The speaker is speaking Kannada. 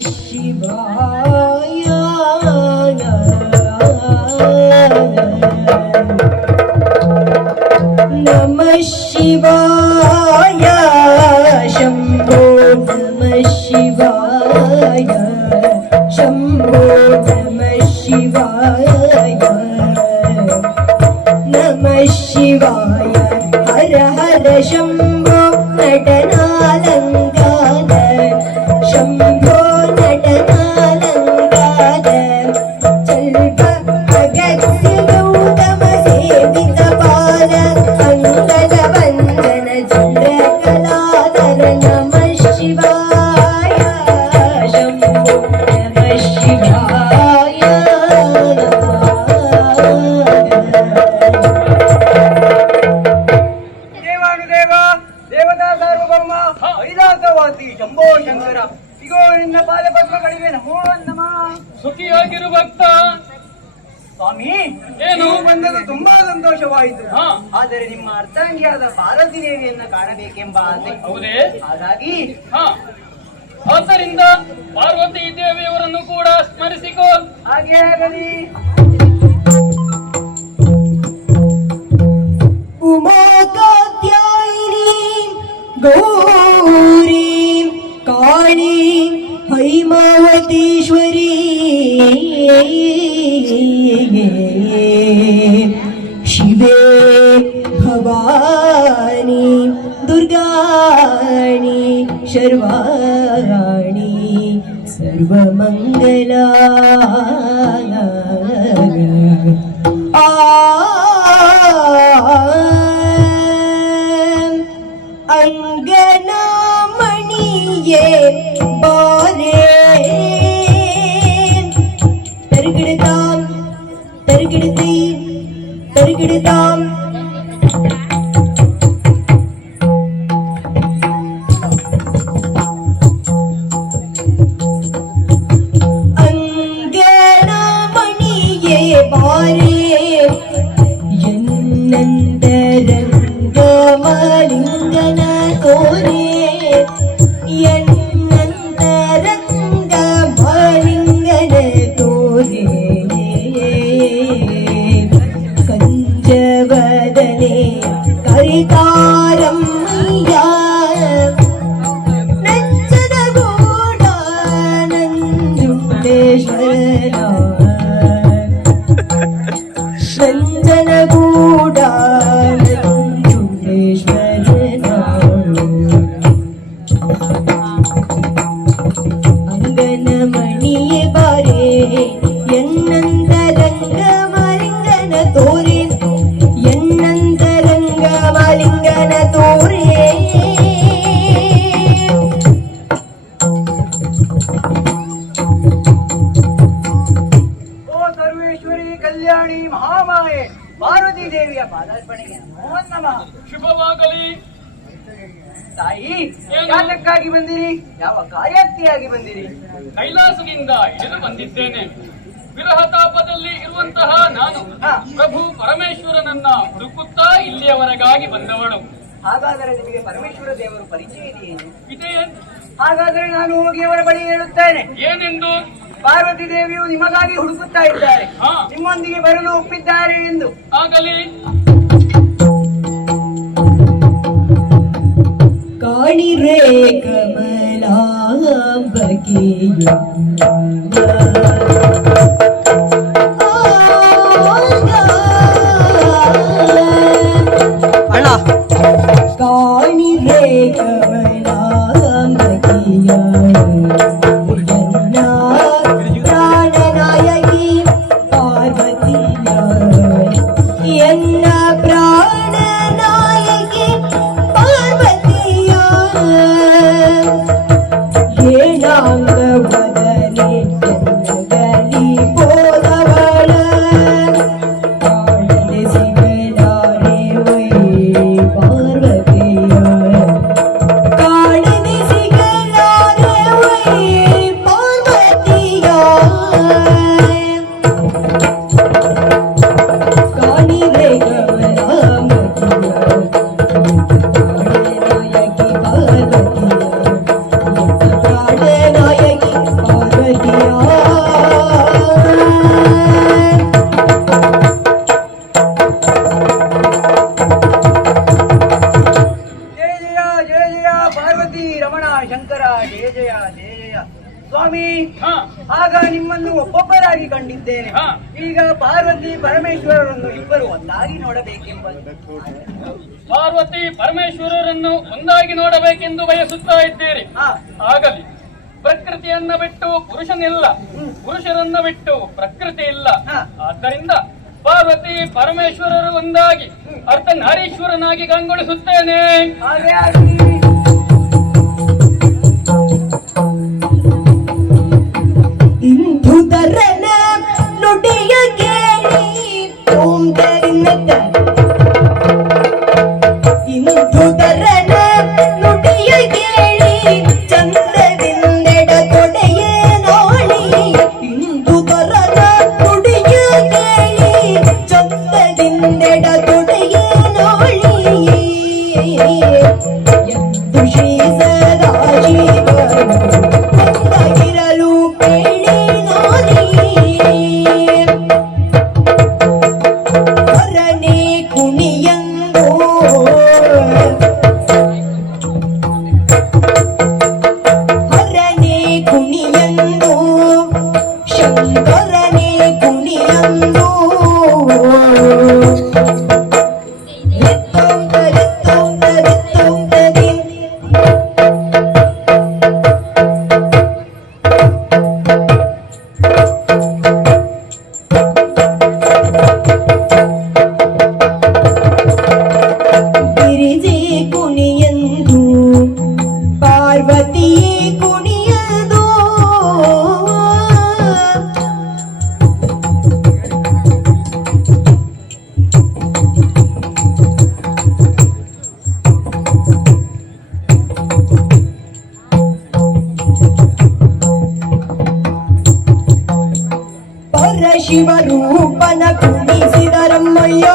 शिवाय नमः शिवाय शम्भो नमः शिवाय शम्भो नमः शिवाय ಸ್ವಾಮಿ ಏನು? ನೀವು ಬಂದದ್ದು ತುಂಬಾ ಸಂತೋಷವಾಯಿತು. ಹಾ. ಆದರೆ ನಿಮ್ಮ ಅರ್ಥಾಂಗಿಯಾದ ಭಾರತೀ ದೇವಿಯನ್ನ ಕಾಣಬೇಕೆಂಬ ಆಸೆ. ಹೌದೇ? ಹಾಗಾಗಿ ಹ. ಆದ್ದರಿಂದ ಪಾರ್ವತಿ ದೇವಿಯವರನ್ನು ಕೂಡ ಸ್ಮರಿಸಿಕೋ. ಹಾಗೆ ಆಗಲಿ. शिवे भवानी दुर्गाणि शर्वाणि सर्वमङ्गला ലിംഗന കോരി ಶುಭವಾಗಲಿ. ತಾಯಿ ಯಾಕಕ್ಕಾಗಿ ಯಾತಕ್ಕಾಗಿ ಬಂದಿರಿ? ಯಾವ ಕಾರ್ಯಾರ್ಥಿಯಾಗಿ ಬಂದಿರಿ? ಕೈಲಾಸದಿಂದ ಇಳಿದು ಬಂದಿದ್ದೇನೆ. ವಿರಹ ತಾಪದಲ್ಲಿ ಇರುವಂತಹ ನಾನು. ಪ್ರಭು ಪರಮೇಶ್ವರನನ್ನ ಹುಡುಕುತ್ತಾ ಇಲ್ಲಿಯವರೆಗಾಗಿ ಬಂದವಳು. ಹಾಗಾದರೆ ನಿಮಗೆ ಪರಮೇಶ್ವರ ದೇವರು ಪರಿಚಯ ಇದೆಯೇನು? ಇದೇ ಹಾಗಾದರೆ ನಾನು ಹೋಗಿ ಅವರ ಬಳಿ ಹೇಳುತ್ತೇನೆ. ಏನೆಂದು? ಪಾರ್ವತಿ ದೇವಿಯು ನಿಮಗಾಗಿ ಹುಡುಕುತ್ತಾ ಇದ್ದಾರೆ. ನಿಮ್ಮೊಂದಿಗೆ ಬರಲು ಒಪ್ಪಿದ್ದಾರೆ ಎಂದು. ಆಗಲಿ. ಕಾಣಿರೇ ಕಮಲಾಂಬಕೆಯ ಪರಮೇಶ್ವರರನ್ನು ಇಬ್ಬರು ಒಂದಾಗಿ ನೋಡಬೇಕೆಂಬ ಪಾರ್ವತಿ ಪರಮೇಶ್ವರರನ್ನು ಒಂದಾಗಿ ನೋಡಬೇಕೆಂದು ಬಯಸುತ್ತಾ ಇದ್ದೀರಿ. ಆಗಲಿ. ಪ್ರಕೃತಿಯನ್ನ ಬಿಟ್ಟು ಪುರುಷನಿಲ್ಲ. ಪುರುಷರನ್ನ ಬಿಟ್ಟು ಪ್ರಕೃತಿ ಇಲ್ಲ. ಹಾ. ಆದ್ದರಿಂದ ಪಾರ್ವತಿ ಪರಮೇಶ್ವರರು ಒಂದಾಗಿ ಅರ್ಥ ನಾರೀಶ್ವರನಾಗಿ ಕಂಗೊಳಿಸುತ್ತೇನೆ. ಹಾಗೆ Oh, శివరూపణ కుడి సిదరమ్మయ్యో